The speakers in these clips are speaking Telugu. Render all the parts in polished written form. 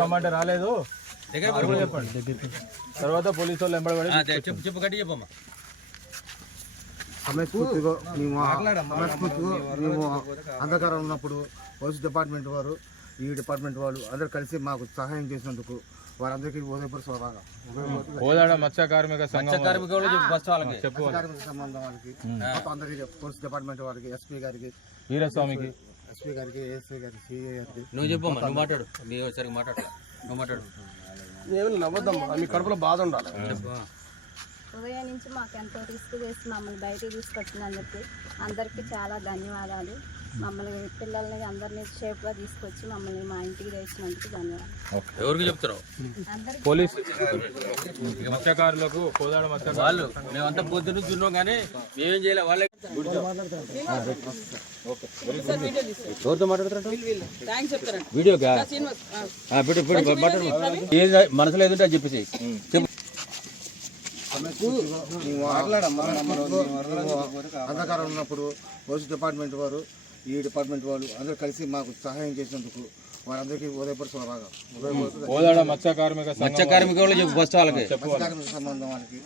రమ్మంటే రాలేదు చెప్పండి. తర్వాత పోలీసు వాళ్ళు ఎంబడబడి చెప్పు గట్టి చెప్పమ్మా. సమయస్ఫూర్తిగా మేము అంధకారం ఉన్నప్పుడు పోలీస్ డిపార్ట్మెంట్ వారు ఈ డిపార్ట్మెంట్ వాళ్ళు అందరూ కలిసి మాకు సహాయం చేసినందుకు వారందరికీ కోదాడ మత్స్య కార్మిక సంబంధం వాళ్ళకి అందరికీ పోలీస్ డిపార్ట్మెంట్ వారికి ఎస్పీ గారికి వీరస్వామికి ఎస్పీ గారికి ఏఎస్ఐ గారికి సిఐ గారికి నువ్వు చెప్పమ్మా, నువ్వు మాట్లాడు. మీరు సరిగ్గా నువ్వు మాట్లాడు. ఏమి నవ్వద్దమ్మా, మీ కడుపులో బాధ ఉండాలి. ఉదయం నుంచి మాకు ఎంతో రిస్క్ చేసి మమ్మల్ని బయటికి తీసుకొచ్చినందుకు అందరికీ చాలా ధన్యవాదాలు. మమ్మల్ని పిల్లల్ని అందరినీ సేఫ్గా తీసుకొచ్చి మమ్మల్ని మా ఇంటికి తెచ్చినందుకు ధన్యవాదాలు. ఎవరికి చెప్తున్నావు? పోలీసు మత్స్యకారులకు కోదాడ మత్స్యకారులు వాళ్ళు మేమంతా పొద్దున్న చూన్నాం కానీ మేమేం చేయలే. వాళ్ళే ఎవరితో మాట్లాడుతారంట వీడియోగా ఏది మనసులో ఏదంటే అది చెప్పేసి చెప్పు. అంధకారం ఉన్నప్పుడు పోలీస్ డిపార్ట్మెంట్ వారు ఈ డిపార్ట్మెంట్ వాళ్ళు అందరూ కలిసి మాకు సహాయం చేసినందుకు వారందరికీ కోదాడ మత్స్య కార్మిక వాళ్ళు చెప్పు ఫస్ట్ వాళ్ళకి సంబంధం వాళ్ళకి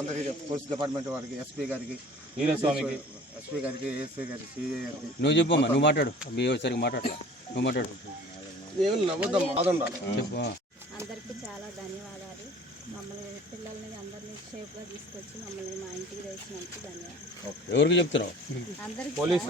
అందరికీ పోలీస్ డిపార్ట్మెంట్ వారికి ఎస్పీ గారికి వీరస్వామికి ఎస్పీ గారికి ఏఎస్ఐ గారికి సిఐ గారికి నువ్వు చెప్పమ్మా, నువ్వు మాట్లాడు. మీరు సరిగ్గా మాట్లాడలా, నువ్వు మాట్లాడు. చెప్పు. అందరికీ చాలా ధన్యవాదాలు. మమ్మల్ని పిల్లల్ని అందరినీ సేఫ్గా తీసుకొచ్చి మమ్మల్ని మా ఇంటికి తెచ్చినందుకు ధన్యవాదాలు. ఎవరికి చెప్తున్నావు? అందరికీ పోలీసు